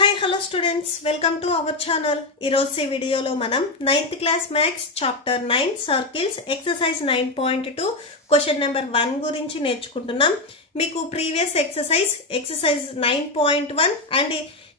Hi, hello students. Welcome to our channel. ఈ రోజు వీడియోలో మనం 9th class maths chapter 9 circles exercise 9.2 question number 1 గురించి నేర్చుకుంటున్నాం. మీకు previous exercise 9.1 and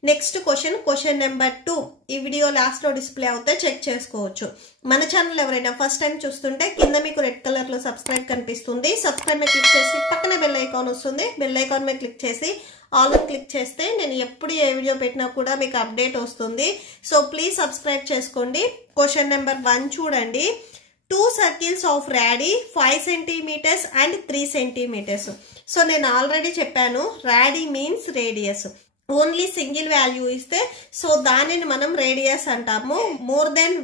next question number 2 ఈ వీడియో లాస్ట్ లో డిస్ప్లే అవుతే చెక్ చేసుకోవచ్చు. మన ఛానల్ ఎవరైనా ఫస్ట్ టైం చూస్తుంటే కింద మీకు రెడ్ కలర్ లో సబ్స్క్రైబ్ కనిపిస్తుంది. సబ్స్క్రైబ్ మీద క్లిక్ చేసి పక్కన బెల్ ఐకాన్ వస్తుంది. బెల్ ఐకాన్ మీద క్లిక్ చేసి ఆల్ క్లిక్ చేస్తే నేను ఎప్పుడు ఏ వీడియో పెట్టినా కూడా మీకు అప్డేట్ వస్తుంది. సో ప్లీజ్ సబ్స్క్రైబ్ చేసుకోండి. క్వశ్చన్ నెంబర్ 1 చూడండి. 2 circles of radii 5 centimeters and 3 centimeters. So నేను ఆల్రెడీ చెప్పాను, radii means radius. Only single value ఇస్తే సో దానిని మనం రేడియస్ అంటాము. మోర్ దెన్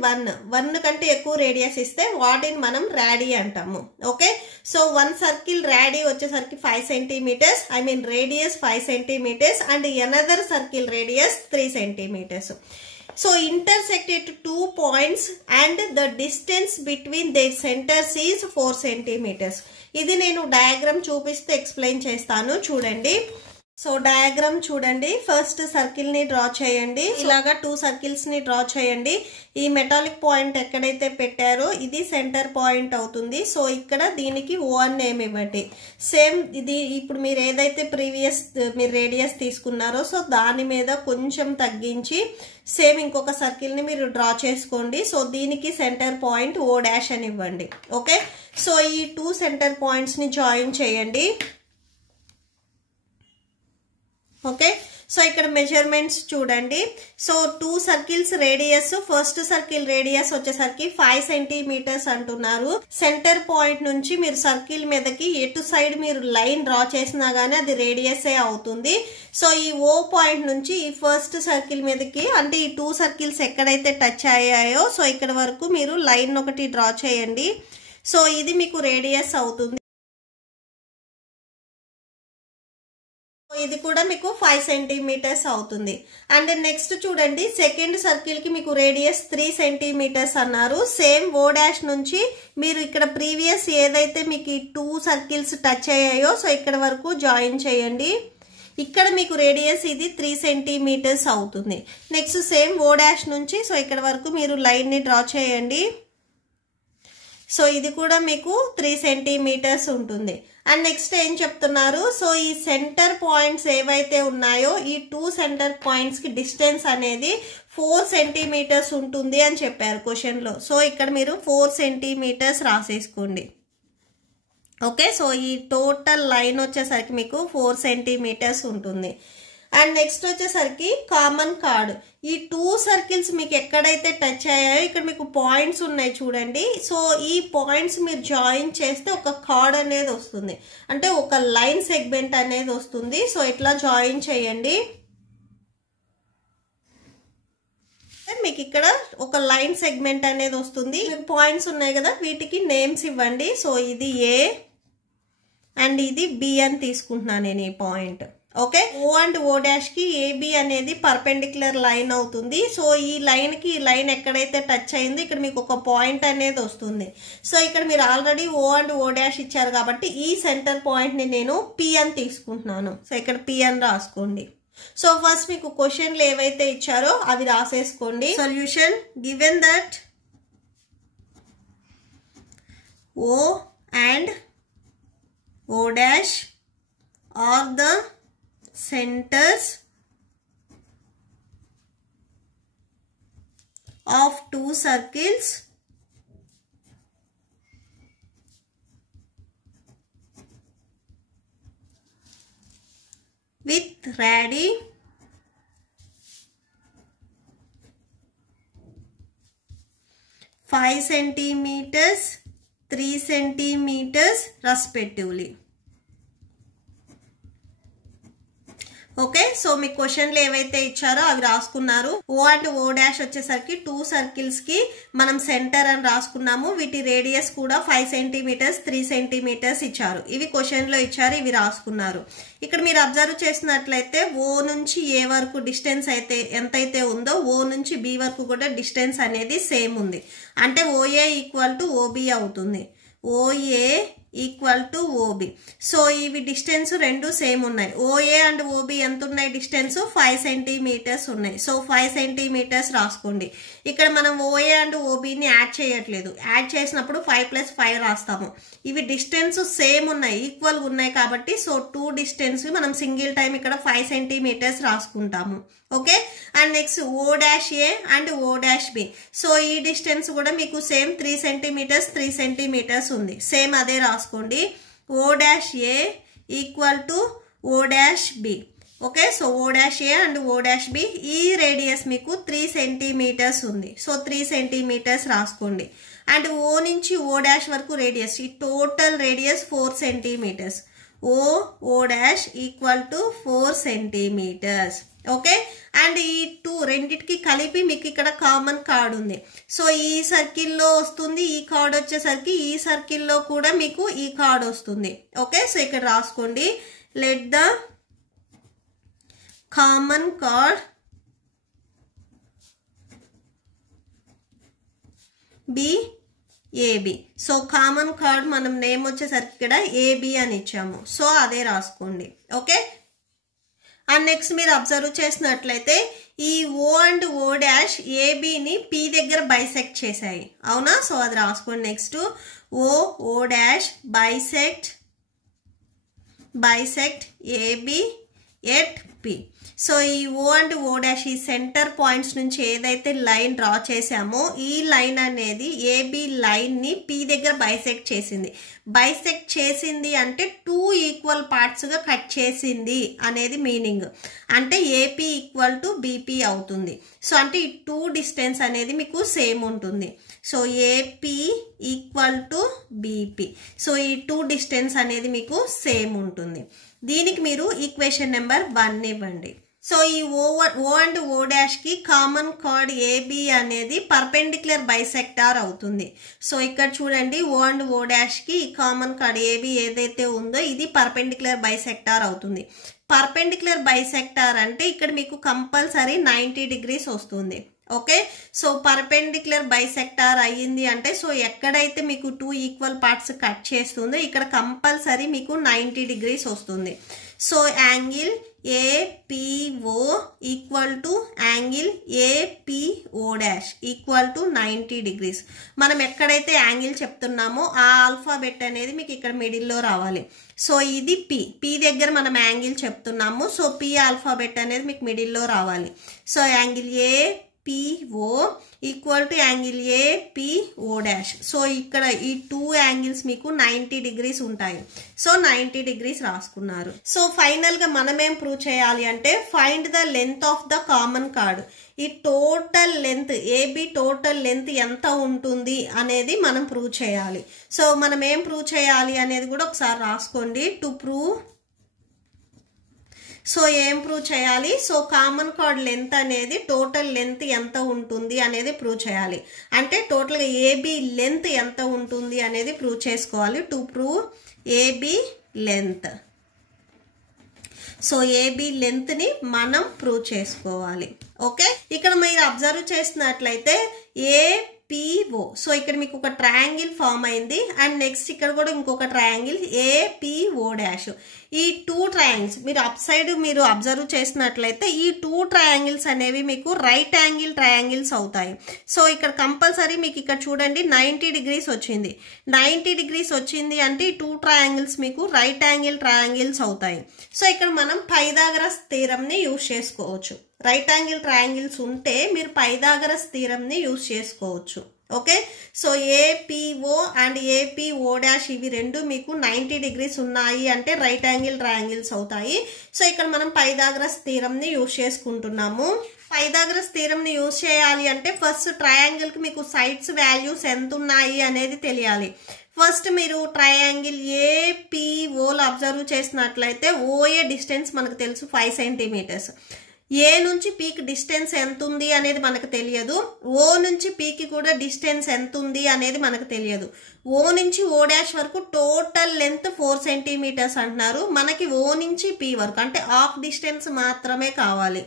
1 కంటే ఎక్కువ రేడియస్ ఇస్తే వాటిని మనం రాడీ అంటాము. ఓకే, సో 1 సర్కిల్ రాడీ వచ్చేసరికి 5 centimetres, I mean radius 5 centimetres and another circle radius 3 centimetres. So intersected 2 points and the distance between their centers is 4 centimeters. ఇది నేను డయాగ్రామ్ చూపిస్తే ఎక్స్ప్లెయిన్ చేస్తాను, చూడండి. సో డయాగ్రామ్ చూడండి. ఫస్ట్ సర్కిల్ ని draw చేయండి. ఇలాగా 2 సర్కిల్స్ ని డ్రా చేయండి. ఈ మెటాలిక్ పాయింట్ ఎక్కడైతే పెట్టారో ఇది సెంటర్ పాయింట్ అవుతుంది. సో ఇక్కడ దీనికి O1 నేమ్ ఇవ్వండి. సేమ్ ఇది ఇప్పుడు మీరు ఏదైతే ప్రీవియస్ మీరు రేడియస్ తీసుకున్నారో సో దాని మీద కొంచెం తగ్గించి సేమ్ ఇంకొక సర్కిల్ ని మీరు డ్రా చేసుకోండి. సో దీనికి సెంటర్ పాయింట్ O' అని ఇవ్వండి. ఓకే, సో ఈ 2 సెంటర్ పాయింట్స్ ని జాయిన్ చేయండి. ఓకే, సో ఇక్కడ మెజర్మెంట్స్ చూడండి. So 2 circles radius, first circle radius వచ్చేసరికి 5 సెంటీమీటర్స్ అంటున్నారు. సెంటర్ పాయింట్ నుంచి మీరు సర్కిల్ మీదకి ఎటు సైడ్ మీరు లైన్ డ్రా చేసినా గానీ అది రేడియసే అవుతుంది. సో ఈ O పాయింట్ నుంచి ఈ ఫస్ట్ సర్కిల్ మీదకి అంటే ఈ 2 సర్కిల్స్ ఎక్కడైతే టచ్ అయ్యాయో సో ఇక్కడ వరకు మీరు లైన్ ఒకటి డ్రా చేయండి. సో ఇది మీకు రేడియస్ అవుతుంది. ఇది కూడా మీకు 5 సెంటీమీటర్స్ అవుతుంది. అండ్ నెక్స్ట్ చూడండి, సెకండ్ సర్కిల్ కి మీకు రేడియస్ 3 సెంటీమీటర్స్ అన్నారు. సేమ్ O' నుంచి మీరు ఇక్కడ ప్రీవియస్ ఏదైతే మీకు ఈ 2 సర్కిల్స్ టచ్ అయ్యాయో సో ఇక్కడ వరకు జాయిన్ చేయండి. ఇక్కడ మీకు రేడియస్ ఇది 3 సెంటీమీటర్స్ అవుతుంది. నెక్స్ట్ సేమ్ O' నుంచి సో ఇక్కడ వరకు మీరు లైన్ ని డ్రా చేయండి. సో ఇది కూడా మీకు 3 సెంటీమీటర్స్ ఉంటుంది. అండ్ నెక్స్ట్ ఏం చెప్తున్నారు, సో ఈ సెంటర్ పాయింట్స్ ఏవైతే ఉన్నాయో ఈ 2 సెంటర్ పాయింట్స్ కి డిస్టెన్స్ అనేది 4 సెంటీమీటర్స్ ఉంటుంది అని చెప్పారు క్వశ్చన్ లో. సో ఇక్కడ మీరు 4 సెంటీమీటర్స్ రాసేసుకోండి. ఓకే, సో ఈ టోటల్ లైన్ వచ్చేసరికి మీకు 4 సెంటీమీటర్స్ ఉంటుంది. అండ్ నెక్స్ట్ వచ్చేసరికి కామన్ కార్డ్. ఈ 2 సర్కిల్స్ మీకు ఎక్కడైతే టచ్ అయ్యాయో ఇక్కడ మీకు పాయింట్స్ ఉన్నాయి చూడండి. సో ఈ పాయింట్స్ మీరు జాయిన్ చేస్తే ఒక కార్డ్ అనేది వస్తుంది, అంటే ఒక లైన్ సెగ్మెంట్ అనేది వస్తుంది. సో ఇట్లా జాయిన్ చేయండి. మీకు ఇక్కడ ఒక లైన్ సెగ్మెంట్ అనేది వస్తుంది. పాయింట్స్ ఉన్నాయి కదా, వీటికి నేమ్స్ ఇవ్వండి. సో ఇది A అండ్ ఇది B అని తీసుకుంటున్నాను నేను ఈ point. Okay, O and O' కి AB అనేది పర్పెండిక్యులర్ లైన్ అవుతుంది. సో ఈ లైన్ కి ఈ లైన్ ఎక్కడైతే టచ్ అయిందో ఇక్కడ మీకు ఒక పాయింట్ అనేది వస్తుంది. సో ఇక్కడ మీరు ఆల్రెడీ O అండ్ O' ఇచ్చారు కాబట్టి ఈ సెంటర్ పాయింట్ ని నేను P అని తీసుకుంటున్నాను. సో ఇక్కడ P అని రాసుకోండి. సో ఫస్ట్ మీకు క్వశ్చన్లు ఏవైతే ఇచ్చారో అవి రాసేసుకోండి. Solution given that O and O' are the centers of 2 circles with radii 5 centimeters, 3 centimeters respectively. Okay, so మీ క్వశ్చన్లు ఏవైతే ఇచ్చారో అవి రాసుకున్నారు. O అండ్ O' వచ్చేసరికి 2 సర్కిల్స్ కి మనం సెంటర్ అని రాసుకున్నాము. వీటి రేడియస్ కూడా 5 సెంటీమీటర్స్, 3 సెంటీమీటర్స్ ఇచ్చారు. ఇవి క్వశ్చన్ లో ఇచ్చారు, ఇవి రాసుకున్నారు. ఇక్కడ మీరు అబ్జర్వ్ చేసినట్లయితే O నుంచి A వరకు డిస్టెన్స్ అయితే ఎంతైతే ఉందో O నుంచి B వరకు కూడా డిస్టెన్స్ అనేది సేమ్ ఉంది. అంటే OA ఈక్వల్ టు OB అవుతుంది. OA equal to OB. So ఇవి డిస్టెన్స్ రెండు సేమ్ ఉన్నాయి. ఓఏ అండ్ ఓబి ఎంత ఉన్నాయి డిస్టెన్స్ 5 సెంటీమీటర్స్ ఉన్నాయి. సో 5 సెంటీమీటర్స్ రాసుకోండి. ఇక్కడ మనం ఓఏ అండ్ ఓబిని యాడ్ చేయట్లేదు. యాడ్ చేసినప్పుడు 5 + 5 రాస్తాము. ఇవి డిస్టెన్స్ సేమ్ ఉన్నాయి, ఈక్వల్ ఉన్నాయి కాబట్టి సో 2 డిస్టెన్స్ మనం సింగిల్ టైం ఇక్కడ 5 సెంటీమీటర్స్ రాసుకుంటాము. Okay, and next O dash A and O dash B. So ఈ డిస్టెన్స్ కూడా మీకు సేమ్ 3 సెంటీమీటర్స్ 3 సెంటీమీటర్స్ ఉంది. సేమ్ అదే రాసుకోండి. O dash A equal to O dash B. Okay, so O dash A and O dash B. ఈ radius మీకు 3 centimeters ఉంది. So 3 centimeters రాసుకోండి. అండ్ ఓ నుంచి ఓ డాష్ వరకు రేడియస్, ఈ total radius 4 centimetres. O dash equal to 4 centimetres. Okay, and ఈ 2 రెండిటికి కలిపి మీకు ఇక్కడ కామన్ కార్డ్ ఉంది. సో ఈ సర్కిల్లో వస్తుంది, ఈ కార్డ్ వచ్చేసరికి ఈ సర్కిల్లో కూడా మీకు ఈ కార్డ్ వస్తుంది. ఓకే, సో ఇక్కడ రాసుకోండి. Let the common chord be AB. So common chord మనం నేమ్ వచ్చేసరికి ఇక్కడ ఏబి అని ఇచ్చాము. సో అదే రాసుకోండి. ఓకే, అండ్ నెక్స్ట్ మీరు అబ్జర్వ్ చేసినట్లయితే ఈ ఓ అండ్ ఓ డాష్ ఏబిని పి దగ్గర బైసెక్ట్ చేశాయి, అవునా? సో అది రాసుకోండి. Next O dash bisect AB at P. So ఈ ఓ అండ్ ఓ డాష్ ఈ సెంటర్ పాయింట్స్ నుంచి ఏదైతే లైన్ డ్రా చేసామో ఈ లైన్ అనేది ఏబి లైన్ని పి దగ్గర బైసెక్ట్ చేసింది. బైసెక్ట్ చేసింది అంటే 2 ఈక్వల్ పార్ట్స్గా కట్ చేసింది అనేది మీనింగ్. అంటే ఏపీ ఈక్వల్ టు బీపీ అవుతుంది. సో అంటే ఈ 2 డిస్టెన్స్ అనేది మీకు సేమ్ ఉంటుంది. So AP equal to BP. So ఈ 2 డిస్టెన్స్ అనేది మీకు సేమ్ ఉంటుంది. దీనికి మీరు ఈక్వేషన్ నెంబర్ 1 ఇవ్వండి. సో ఈ ఓ అండ్ ఓ డాష్ కి కామన్ కార్డ్ ఏబి అనేది పర్పెండిక్యులర్ బైసెక్టార్ అవుతుంది. సో ఇక్కడ చూడండి, ఓ అండ్ ఓ డాష్ కి కామన్ కార్డ్ ఏబి ఏదైతే ఉందో ఇది పర్పెండిక్యులర్ బైసెక్టార్ అవుతుంది. పర్పెండిక్యులర్ బైసెక్టార్ అంటే ఇక్కడ మీకు కంపల్సరీ 90 డిగ్రీస్ వస్తుంది. ఓకే, సో పర్పెండిక్యులర్ బైసెక్టార్ అయ్యింది అంటే సో ఎక్కడైతే మీకు 2 ఈక్వల్ పార్ట్స్ కట్ చేస్తుందో ఇక్కడ కంపల్సరీ మీకు 90 డిగ్రీస్ వస్తుంది. So angle APO equal to angle APO dash equal to 90 degrees. మనం ఎక్కడైతే యాంగిల్ చెప్తున్నామో ఆ ఆల్ఫాబెట్ అనేది మీకు ఇక్కడ మిడిల్లో రావాలి. సో ఇది పి దగ్గర మనం యాంగిల్ చెప్తున్నాము. సో పి ఆల్ఫాబెట్ అనేది మీకు మిడిల్లో రావాలి. So angle APO equal to angle APO dash. So ఇక్కడ ఈ 2 యాంగిల్స్ మీకు 90 డిగ్రీస్ ఉంటాయి. సో 90 డిగ్రీస్ రాసుకున్నారు. సో ఫైనల్ గా మనం ఏం ప్రూవ్ చేయాలి అంటే find the length of the common chord. ఈ total length AB total length ఎంత ఉంటుంది అనేది మనం ప్రూవ్ చేయాలి. సో మనం ఏం ప్రూవ్ చేయాలి అనేది కూడా ఒకసారి రాసుకోండి. టు ప్రూవ్, సో ఏం ప్రూవ్ చేయాలి? సో కామన్ కార్డ్ లెంత్ అనేది టోటల్ లెంత్ ఎంత ఉంటుంది అనేది ప్రూవ్ చేయాలి. అంటే టోటల్గా ఏబి లెంత్ ఎంత ఉంటుంది అనేది ప్రూవ్ చేసుకోవాలి. To prove AB length. So AB length ని మనం ప్రూవ్ చేసుకోవాలి. ఓకే, ఇక్కడ మీరు అబ్జర్వ్ చేసినట్లయితే ఏపీఓ. సో ఇక్కడ మీకు ఒక ట్రయాంగిల్ ఫామ్ అయింది. అండ్ నెక్స్ట్ ఇక్కడ కూడా ఇంకొక ట్రయాంగిల్ ఏపీఓ డాష్. ఈ 2 ట్రయాంగిల్స్ మీరు అప్ సైడ్ మీరు అబ్జర్వ్ చేసినట్లయితే ఈ 2 ట్రయాంగిల్స్ అనేవి మీకు రైట్ యాంగిల్ ట్రయాంగిల్స్ అవుతాయి. సో ఇక్కడ కంపల్సరీ మీకు ఇక్కడ చూడండి 90 డిగ్రీస్ వచ్చింది. 90 డిగ్రీస్ వచ్చింది అంటే ఈ 2 ట్రయాంగిల్స్ మీకు రైట్ యాంగిల్ ట్రయాంగిల్స్ అవుతాయి. సో ఇక్కడ మనం పైథాగరస్ థీరంని యూజ్ చేసుకోవచ్చు. రైట్ యాంగిల్ ట్రయాంగిల్స్ ఉంటే మీరు పైథాగరస్ థీరంని యూజ్ చేసుకోవచ్చు. Okay, so APO and APO dash ఇవి రెండు మీకు 90 డిగ్రీస్ ఉన్నాయి అంటే రైట్ యాంగిల్ ట్రయాంగిల్స్ అవుతాయి. సో ఇక్కడ మనం పైథాగరస్ థీరంని యూజ్ చేసుకుంటున్నాము. పైథాగరస్ థీరంని యూజ్ చేయాలి అంటే ఫస్ట్ ట్రయాంగిల్ కి మీకు సైడ్స్ వాల్యూస్ ఎంత ఉన్నాయి అనేది తెలియాలి. ఫస్ట్ మీరు ట్రయాంగిల్ ఏపీఓలో అబ్జర్వ్ చేసినట్లయితే ఓఏ డిస్టెన్స్ మనకు తెలుసు 5 సెంటీమీటర్స్. ఏ నుంచి పీకి డిస్టెన్స్ ఎంత ఉంది అనేది మనకు తెలియదు. ఓ నుంచి పీకి కూడా డిస్టెన్స్ ఎంత ఉంది అనేది మనకు తెలియదు. ఓ నుంచి ఓ డాష్ వరకు టోటల్ లెంత్ 4 సెంటీమీటర్స్ అంటున్నారు. మనకి ఓ నుంచి పీ వరకు అంటే హాఫ్ డిస్టెన్స్ మాత్రమే కావాలి.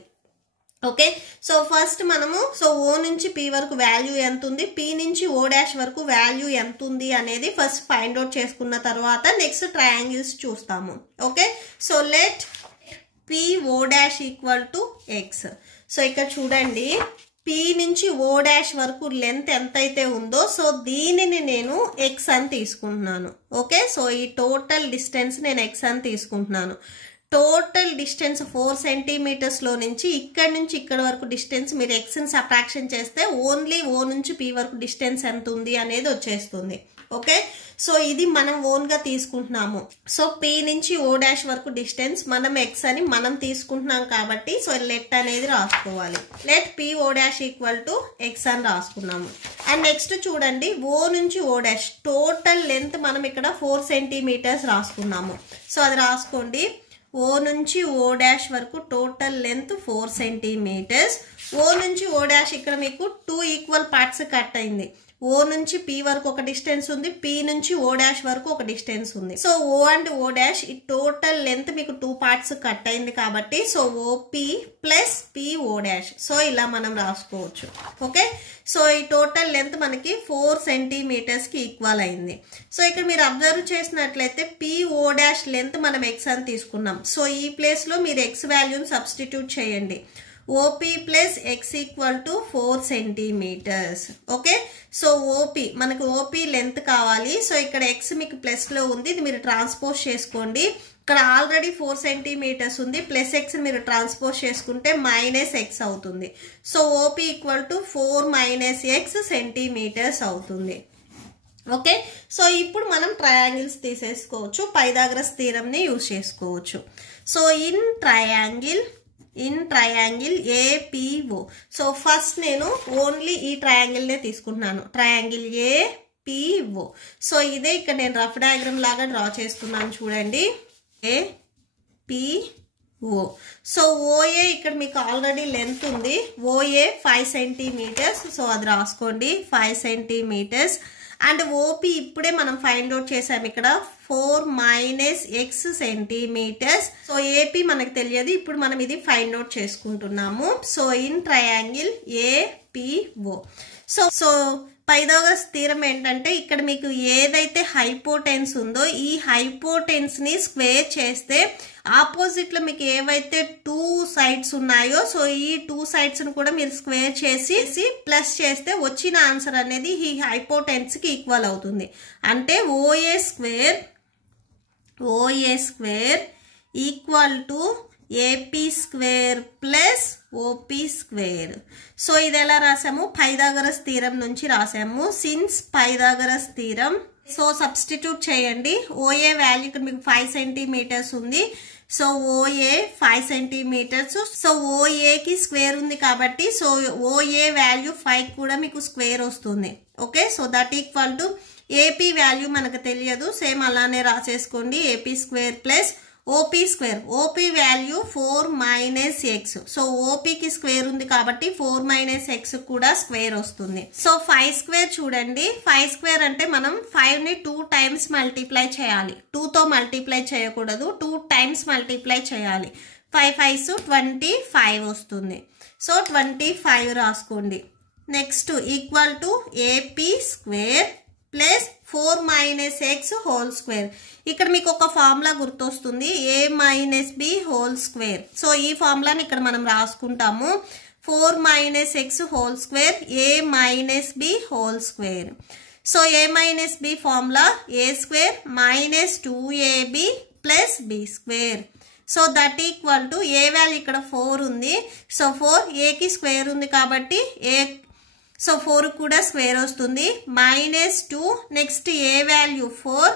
ఓకే, సో ఫస్ట్ మనము ఓ నుంచి పి వరకు వాల్యూ ఎంత ఉంది, పి నుంచి ఓ డాష్ వరకు వాల్యూ ఎంత ఉంది అనేది ఫస్ట్ ఫైండ్ అవుట్ చేసుకున్న తర్వాత నెక్స్ట్ ట్రయాంగిల్స్ చూస్తాము. Okay, so let P O dash equal to X. So ఇక్కడ చూడండి, పి నుంచి ఓ డాష్ వరకు లెంత్ ఎంతైతే ఉందో సో దీనిని నేను ఎక్స్ అని తీసుకుంటున్నాను. ఓకే, సో ఈ టోటల్ డిస్టెన్స్ నేను ఎక్స్ అని తీసుకుంటున్నాను. టోటల్ డిస్టెన్స్ 4 సెంటీమీటర్స్లో నుంచి ఇక్కడ వరకు డిస్టెన్స్ మీరు ఎక్స్ని సబ్ట్రాక్షన్ చేస్తే ఓన్లీ ఓ నుంచి పి వరకు డిస్టెన్స్ ఎంత ఉంది అనేది వచ్చేస్తుంది. ఓకే, సో ఇది మనం ఓన్గా తీసుకుంటున్నాము. సో పి నుంచి ఓ డాష్ వరకు డిస్టెన్స్ మనం ఎక్స్ అని మనం తీసుకుంటున్నాం కాబట్టి సో లెట్ అనేది రాసుకోవాలి. Let P O dash equal to X అని రాసుకున్నాము. అండ్ నెక్స్ట్ చూడండి, ఓ నుంచి ఓ డాష్ టోటల్ లెంత్ మనం ఇక్కడ 4 సెంటీమీటర్స్ రాసుకున్నాము. సో అది రాసుకోండి. ఓ నుంచి ఓ డాష్ వరకు టోటల్ లెంత్ 4 సెంటీమీటర్స్. ఓ నుంచి ఓ డాష్ ఇక్కడ మీకు 2 ఈక్వల్ పార్ట్స్ కట్ అయింది. ఓ నుంచి పి వరకు ఒక డిస్టెన్స్ ఉంది, పి నుంచి ఓ డాష్ వరకు ఒక డిస్టెన్స్ ఉంది. So O and O dash ఈ టోటల్ లెంత్ మీకు 2 పార్ట్స్ కట్ అయింది కాబట్టి so OP plus P O dash. So ఇలా మనం రాసుకోవచ్చు. ఓకే, సో ఈ టోటల్ లెంత్ మనకి 4 సెంటీమీటర్స్కి ఈక్వల్ అయింది. సో ఇక్కడ మీరు అబ్జర్వ్ చేసినట్లయితే పి ఓ డాష్ లెంత్ మనం ఎక్స్ అని తీసుకున్నాం. సో ఈ ప్లేస్లో మీరు ఎక్స్ వాల్యూని సబ్స్టిట్యూట్ చేయండి. OP plus x equal to 4 centimetres. Okay, so OP మనకు ఓపీ లెంత్ కావాలి. సో ఇక్కడ ఎక్స్ మీకు ప్లస్లో ఉంది, ఇది మీరు ట్రాన్స్పోజ్ చేసుకోండి. ఇక్కడ ఆల్రెడీ 4 సెంటీమీటర్స్ ఉంది, ప్లస్ ఎక్స్ మీరు ట్రాన్స్పోజ్ చేసుకుంటే మైనస్ ఎక్స్ అవుతుంది. So OP equal to 4 minus x centimetres అవుతుంది. ఓకే, సో ఇప్పుడు మనం ట్రయాంగిల్స్ తీసేసుకోవచ్చు, పైథాగరస్ థీరంని యూజ్ చేసుకోవచ్చు. So in triangle APO. So first నేను ఓన్లీ ఈ ట్రయాంగిల్నే తీసుకుంటున్నాను, ట్రయాంగిల్ ఏపీఓ. సో ఇదే ఇక్కడ నేను రఫ్ డయాగ్రామ్ లాగా డ్రా చేస్తున్నాను చూడండి, ఏపీఓ. సో ఓఏ ఇక్కడ మీకు ఆల్రెడీ లెంత్ ఉంది, ఓఏ 5 సెంటీమీటర్స్. సో అది రాసుకోండి 5 సెంటీమీటర్స్. అండ్ ఓపీ ఇప్పుడే మనం ఫైండ్ అవుట్ చేసాము ఇక్కడ 4 minus x centimetres. So AP మనకు తెలియదు, ఇప్పుడు మనం ఇది ఫైండ్ అవుట్ చేసుకుంటున్నాము. So in triangle APO. So Pythagoras theorem ఏంటంటే ఇక్కడ మీకు ఏదైతే హైపోటెన్స్ ఉందో ఈ హైపోటెన్స్ ని స్క్వేర్ చేస్తే ఆపోజిట్ లో మీకు ఏవైతే 2 సైడ్స్ ఉన్నాయో సో ఈ 2 సైడ్స్ ను కూడా మీరు స్క్వేర్ చేసి ప్లస్ చేస్తే వచ్చిన ఆన్సర్ అనేది ఈ హైపోటెన్స్ కి ఈక్వల్ అవుతుంది. అంటే OA square equal to AP square plus OP square. So ఇది ఎలా రాసాము, పైథాగరస్ థీరం నుంచి రాసాము. Since Pythagoras theorem so substitute చేయండి. ఓఏ వాల్యూ ఇక్కడ మీకు 5 సెంటీమీటర్స్ ఉంది. So OA 5 centimeters. సో ఓఏకి స్క్వేర్ ఉంది కాబట్టి సో ఓఏ వాల్యూ 5 కూడా మీకు స్క్వేర్ వస్తుంది. Okay, so that equal to AP value మనకు తెలియదు, సేమ్ అలానే రాసేసుకోండి. AP square plus OP square. OP value 4 minus x. So ఓపీకి స్క్వేర్ ఉంది కాబట్టి 4 మైనస్ ఎక్స్ కూడా స్క్వేర్ వస్తుంది. సో 5 స్క్వేర్ చూడండి, 5 స్క్వేర్ అంటే మనం 5 ని 2 టైమ్స్ మల్టిప్లై చేయాలి, 2తో మల్టిప్లై చేయకూడదు, 2 టైమ్స్ మల్టిప్లై చేయాలి. 5 5s 25 వస్తుంది. సో 25 రాసుకోండి. Next equal to AP square plus 4 minus x whole square. ఇక్కడ మీకు ఒక ఫార్ములా గుర్తొస్తుంది, A minus B whole square. So ఈ ఫార్ములాని ఇక్కడ మనం రాసుకుంటాము. 4 minus x whole square A minus B whole square. So A minus B formula A square minus 2ab plus B square. So that equal to A value ఇక్కడ 4 ఉంది. So 4 ఏకి square ఉంది కాబట్టి ఏ, సో 4 కూడా స్క్వేర్ వస్తుంది. Minus 2 next A value 4,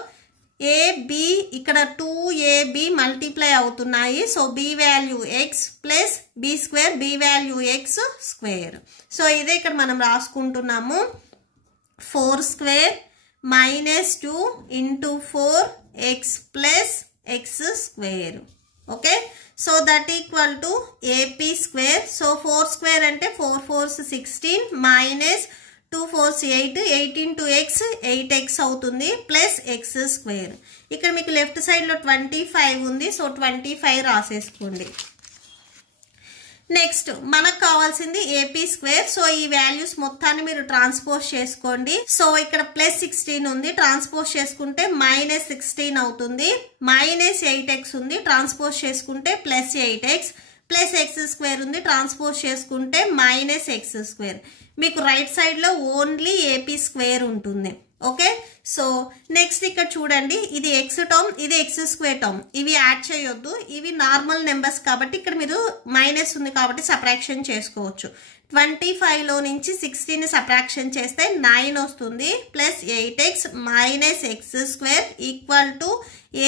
AB ఇక్కడ 2ab multiply అవుతున్నాయి. So B value x plus B square, B value x square. So ఇదే ఇక్కడ మనం రాసుకుంటున్నాము. 4 square minus 2 into 4 x plus x square. Okay, so that equal to AP square. So 4 square అంటే 4 4s 16 minus 2 4s 8, 8 into X 8x అవుతుంది plus x square. ఇక్కడ మీకు left సైడ్లో 25 ఉంది. సో 25 రాసేసుకోండి. నెక్స్ట్ మనకు కావాల్సింది ఏపీ స్క్వేర్. సో ఈ values మొత్తాన్ని మీరు ట్రాన్స్పోజ్ చేసుకోండి. సో ఇక్కడ +16 ఉంది, ట్రాన్స్పోజ్ చేసుకుంటే -16 అవుతుంది. -8x ఉంది, ట్రాన్స్పోజ్ చేసుకుంటే +8x, +x² ఉంది, ట్రాన్స్పోజ్ చేసుకుంటే -x². మీకు రైట్ సైడ్ లో ఓన్లీ ఏపీ స్క్వేర్ ఉంటుంది. ఓకే, సో నెక్స్ట్ ఇక్కడ చూడండి, ఇది ఎక్స్ టర్మ్, ఇది x² టర్మ్, ఇవి యాడ్ చేయొద్దు, ఇవి నార్మల్ నెంబర్స్ కాబట్టి ఇక్కడ మీరు మైనస్ ఉంది కాబట్టి సబ్ట్రాక్షన్ చేసుకోవచ్చు. 25 లో నుంచి 16 సబ్ట్రాక్షన్ చేస్తే 9 వస్తుంది. +8x -x² =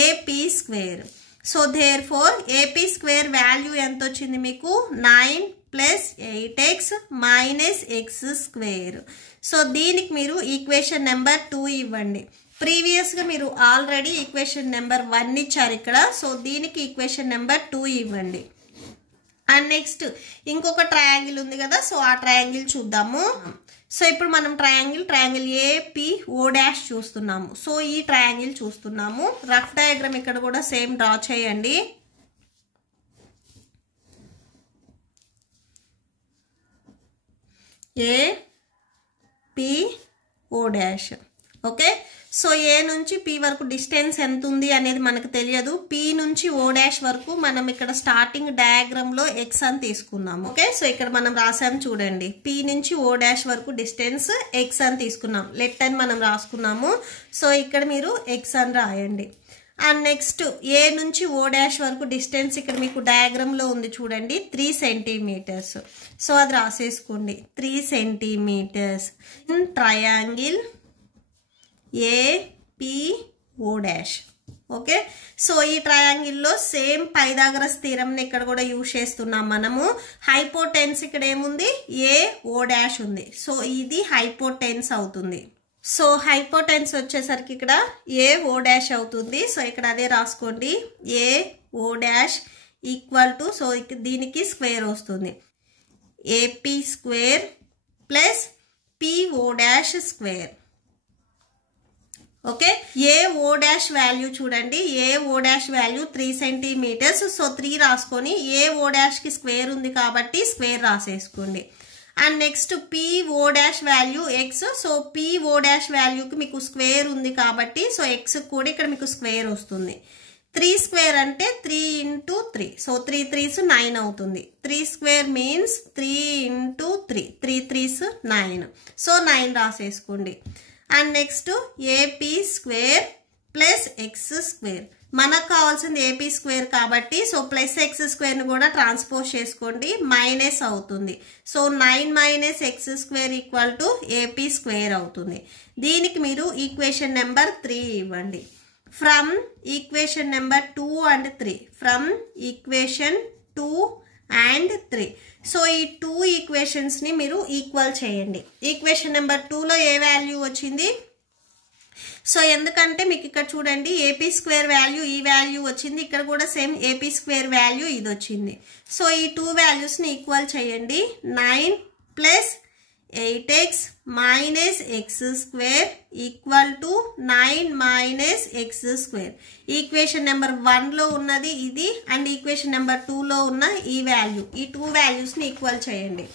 AP square. So therefore AP square value ఎంత వచ్చింది మీకు? 9 + 8x -x². సో దీనికి మీరు ఈక్వేషన్ నెంబర్ 2 ఇవ్వండి. ప్రీవియస్ గా మీరు ఆల్రెడీ ఈక్వేషన్ నెంబర్ 1 ఇచ్చారు ఇక్కడ. సో దీనికి ఈక్వేషన్ నెంబర్ 2 ఇవ్వండి. అండ్ నెక్స్ట్ ఇంకొక ట్రయాంగిల్ ఉంది కదా, సో ఆ ట్రయాంగిల్ చూద్దాము. సో ఇప్పుడు మనం ట్రయాంగిల్ APO' చూస్తున్నాము. సో ఈ ట్రయాంగిల్ చూస్తున్నాము. రఫ్ డయాగ్రామ్ ఇక్కడ కూడా సేమ్ డ్రా చేయండి. APO'. ఓకే, సో ఏ నుంచి P వరకు డిస్టెన్స్ ఎంత ఉంది అనేది మనకు తెలియదు. P నుంచి O' వరకు మనం ఇక్కడ స్టార్టింగ్ డయాగ్రామ్ లో x అని తీసుకున్నాము. ఓకే, సో ఇక్కడ మనం రాసాము చూడండి, P నుంచి O' వరకు డిస్టెన్స్ x అని తీసుకున్నాం. లెట్ అని మనం రాసుకున్నాము. సో ఇక్కడ మీరు x అని రాయండి. అండ్ నెక్స్ట్ ఏ నుంచి O' వరకు డిస్టెన్స్ ఇక్కడ మీకు డయాగ్రామ్ లో ఉంది చూడండి, 3 సెంటీమీటర్స్. సో అది రాసేసుకోండి, 3 centimetres. Triangle APO'. Okay, so ఈ ట్రయాంగిల్లో సేమ్ పైథాగరస్ థీరంని ఇక్కడ కూడా యూజ్ చేస్తున్నాం మనము. హైపోటెన్స్ ఇక్కడ ఏముంది? AO' ఉంది. సో ఇది హైపోటెన్స్ అవుతుంది. సో హైపోటెన్స్ వచ్చేసరికి ఇక్కడ AO' అవుతుంది. సో ఇక్కడ అదే రాసుకోండి, AO' = సో దీనికి స్క్వేర్ వస్తుంది, AP² + PO'². Okay, AO' value చూడండి, AO' వాల్యూ 3 సెంటీమీటర్స్. సో 3 రాసుకొని AO' కి స్క్వేర్ ఉంది కాబట్టి స్క్వేర్ రాసేసుకోండి. And next PO' value x. So PO' వాల్యూకి మీకు స్క్వేర్ ఉంది కాబట్టి సో x కూడా ఇక్కడ మీకు స్క్వేర్ వస్తుంది. 3² అంటే 3 × 3. సో 3 3s 9 అవుతుంది. 3² మీన్స్ 3 × 3, 3 3s 9. సో 9 రాసేసుకోండి. And next AP² + x². మనకు కావాల్సింది AP² కాబట్టి సో +x² ని కూడా ట్రాన్స్పోజ్ చేసుకోండి, మైనస్ అవుతుంది. సో 9 - x² = AP² అవుతుంది. దీనికి మీరు ఈక్వేషన్ నెంబర్ 3 ఇవ్వండి. From equation number 2 and 3. From equation 2 and 3. So ఈ 2 ఈక్వేషన్స్ ని మీరు ఈక్వల్ చేయండి. ఈక్వేషన్ నెంబర్ 2 లో ఏ వాల్యూ వచ్చింది? సో ఎందుకంటే మీకు ఇక్కడ చూడండి, AP² వాల్యూ ఈ వాల్యూ వచ్చింది, ఇక్కడ కూడా సేమ్ AP² వాల్యూ ఇది వచ్చింది. సో ఈ 2 వాల్యూస్ ని ఈక్వల్ చేయండి. 9 + 8x - x² = 9 - x². Equation number 1 లో ఉన్నది ఇది అండ్ ఈక్వేషన్ నెంబర్ 2 లో ఉన్న ఈ వాల్యూ, ఈ 2 వాల్యూస్ ని ఈక్వల్ చేయండి.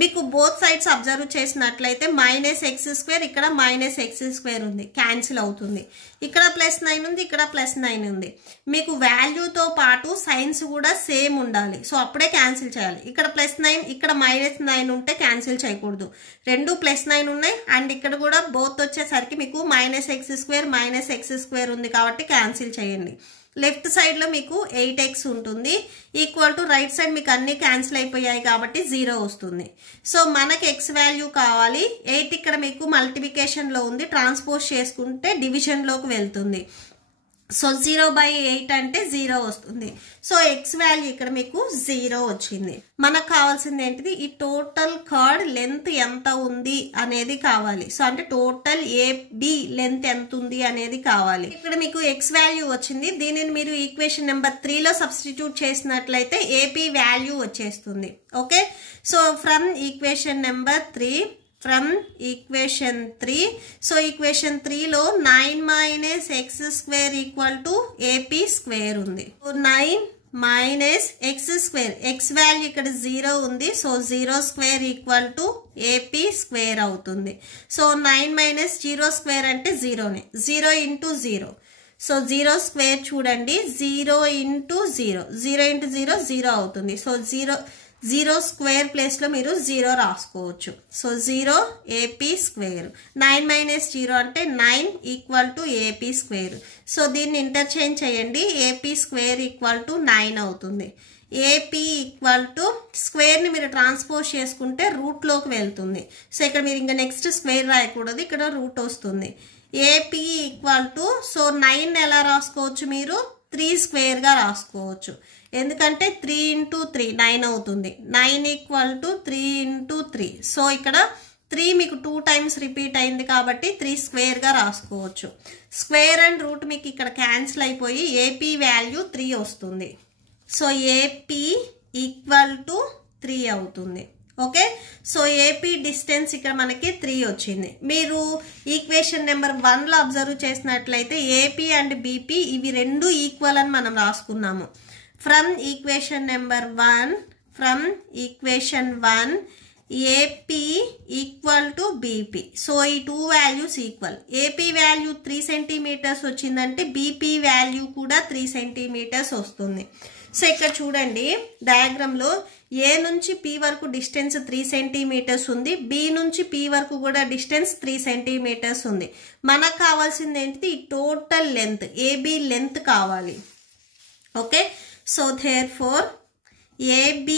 మీకు బోత్ సైడ్స్ అబ్జర్వ్ చేసినట్లయితే -x², ఇక్కడ -x² ఉంది, క్యాన్సిల్ అవుతుంది. ఇక్కడ +9 ఉంది, ఇక్కడ +9 ఉంది. మీకు వాల్యూతో పాటు సైన్స్ కూడా సేమ్ ఉండాలి. సో అప్పుడే క్యాన్సిల్ చేయాలి. ఇక్కడ +9, ఇక్కడ -9 ఉంటే క్యాన్సిల్ చేయకూడదు. రెండు +9 ఉన్నాయి అండ్ ఇక్కడ కూడా బోత్ వచ్చేసరికి మీకు -x², -x² ఉంది కాబట్టి క్యాన్సిల్ చేయండి. లెఫ్ట్ సైడ్ లో మీకు 8x ఉంటుంది, = రైట్ సైడ్ మీకు అన్ని క్యాన్సిల్ అయిపోయాయి కాబట్టి 0 వస్తుంది. సో మనకి x వాల్యూ కావాలి. 8 ఇక్కడ మీకు మల్టిప్లికేషన్ లో ఉంది, ట్రాన్స్పోజ్ చేసుకుంటే డివిజన్ లోకి వెళ్తుంది. సో 0/8 అంటే 0 వస్తుంది. సో x వాల్యూ ఇక్కడ మీకు 0 వచ్చింది. మనకు కావాల్సింది ఏంటిది? ఈ టోటల్ కార్డ్ లెంత్ ఎంత ఉంది అనేది కావాలి. సో అంటే టోటల్ AB లెంత్ ఎంత ఉంది అనేది కావాలి. ఇక్కడ మీకు x వాల్యూ వచ్చింది. దీనిని మీరు ఈక్వేషన్ నెంబర్ 3 లో సబ్స్టిట్యూట్ చేసినట్లయితే AP వాల్యూ వచ్చేస్తుంది. Okay, so from equation number 3, from equation 3. So equation 3 లో 9 - x² = AP² ఉంది. 9 minus x square. x value ఇక్కడ 0 ఉంది. So 0 square equal to AP square అవుతుంది. సో 9 minus 0 స్క్వేర్ అంటే 0నే. 0 into 0. సో 0 స్క్వేర్ చూడండి, 0 into 0. 0 into 0 0 అవుతుంది. So 0 square ప్లేస్లో మీరు 0 రాసుకోవచ్చు. So 0 AP square. 9 minus 0 అంటే 9 equal to AP square. So దీన్ని ఇంటర్చేంజ్ చేయండి. AP స్క్వేర్ ఈక్వల్ టు 9 అవుతుంది. AP ఈక్వల్ టు స్క్వేర్ని మీరు ట్రాన్స్పోజ్ చేసుకుంటే రూట్లోకి వెళ్తుంది. సో ఇక్కడ మీరు ఇంకా నెక్స్ట్ స్క్వేర్ రాయకూడదు, ఇక్కడ రూట్ వస్తుంది. AP ఈక్వల్ టు, సో 9 ఎలా రాసుకోవచ్చు మీరు 3 స్క్వేర్గా రాసుకోవచ్చు. ఎందుకంటే 3 into 3 9 అవుతుంది. 9 ఈక్వల్ టు 3 into 3. సో ఇక్కడ 3 మీకు 2 times రిపీట్ అయింది కాబట్టి 3 స్క్వేర్గా రాసుకోవచ్చు. స్క్వేర్ అండ్ రూట్ మీకు ఇక్కడ క్యాన్సిల్ అయిపోయి AP వాల్యూ 3 వస్తుంది. సో AP ఈక్వల్ టు 3 అవుతుంది. ఓకే, సో AP డిస్టెన్స్ ఇక్కడ మనకి 3 వచ్చింది. మీరు ఈక్వేషన్ నెంబర్ 1లో అబ్జర్వ్ చేసినట్లయితే AP అండ్ BP ఇవి రెండు ఈక్వల్ అని మనం రాసుకున్నాము. From equation number 1 AP equal to BP. So ఈ 2 values equal. AP value 3 centimeters వచ్చిందంటే BP వాల్యూ కూడా 3 సెంటీమీటర్స్ వస్తుంది. సో ఇక్కడ చూడండి డయాగ్రామ్లో A నుంచి P వరకు డిస్టెన్స్ 3 సెంటీమీటర్స్ ఉంది. B నుంచి P వరకు కూడా డిస్టెన్స్ 3 సెంటీమీటర్స్ ఉంది. మనకు కావాల్సింది ఏంటిది, ఈ టోటల్ లెంత్ AB లెంత్ కావాలి. Okay, so therefore AB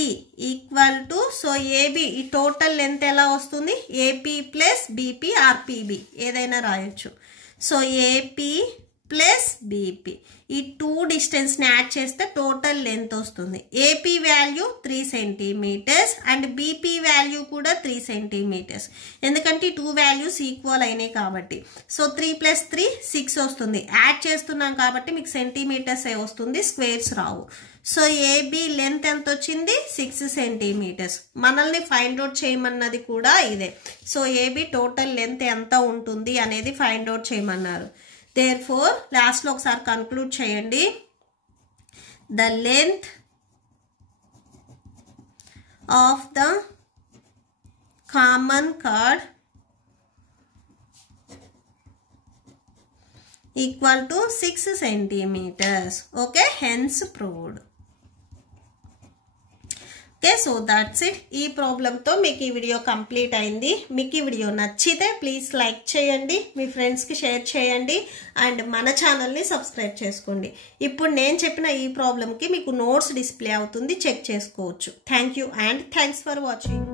equal to, so AB ఈ టోటల్ లెంత్ ఎలా వస్తుంది, AP plus BP or PB ఏదైనా రాయొచ్చు. సో AP ప్లస్ BP ఈ 2 డిస్టెన్స్ని యాడ్ చేస్తే టోటల్ లెంత్ వస్తుంది. AP value 3 centimetres and BP value కూడా 3 సెంటీమీటర్స్. ఎందుకంటే ఈ 2 వాల్యూస్ ఈక్వల్ అయినాయి కాబట్టి. సో 3 + 3 6 వస్తుంది. యాడ్ చేస్తున్నాం కాబట్టి మీకు సెంటీమీటర్స్ ఏ వస్తుంది, స్క్వేర్స్ రావు. సో AB లెంత్ ఎంత వచ్చింది, 6 సెంటీమీటర్స్. మనల్ని ఫైండ్ అవుట్ చేయమన్నది కూడా ఇదే. సో AB టోటల్ లెంత్ ఎంత ఉంటుంది అనేది ఫైండ్ అవుట్ చేయమన్నారు. Therefore, లాస్ట్ లో ఒకసారి కన్క్లూడ్ చేయండి. The length of the common chord equal to 6 centimeters. Okay, hence proved. Okay, so that's it. ఈ ప్రాబ్లంతో మీకు ఈ వీడియో కంప్లీట్ అయింది. మీకు ఈ వీడియో నచ్చితే ప్లీజ్ లైక్ చేయండి, మీ ఫ్రెండ్స్కి షేర్ చేయండి అండ్ మన ఛానల్ని సబ్స్క్రైబ్ చేసుకోండి. ఇప్పుడు నేను చెప్పిన ఈ ప్రాబ్లంకి మీకు నోట్స్ డిస్ప్లే అవుతుంది, చెక్ చేసుకోవచ్చు. Thank you and thanks for watching.